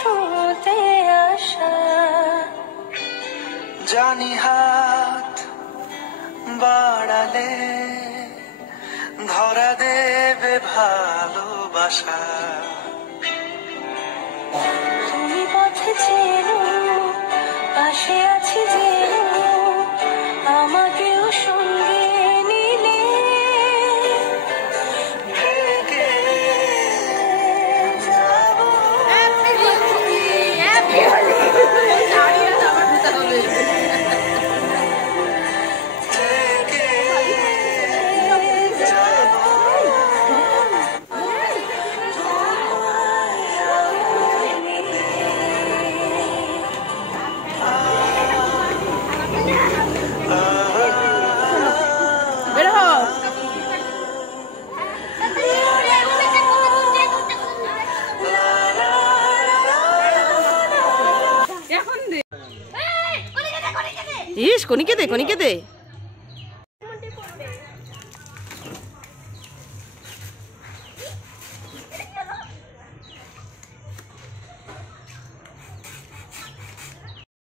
ছুঁতে আসা, জানি হাত বাড়ালে ধরা দেবে ভালোবাসা। তুমি পথে চেনো, পাশে আছি যেনো, আমাকেও সঙ্গে নিলে থেকে যাবো। ইস, কনিকে দে, কনিকে দে।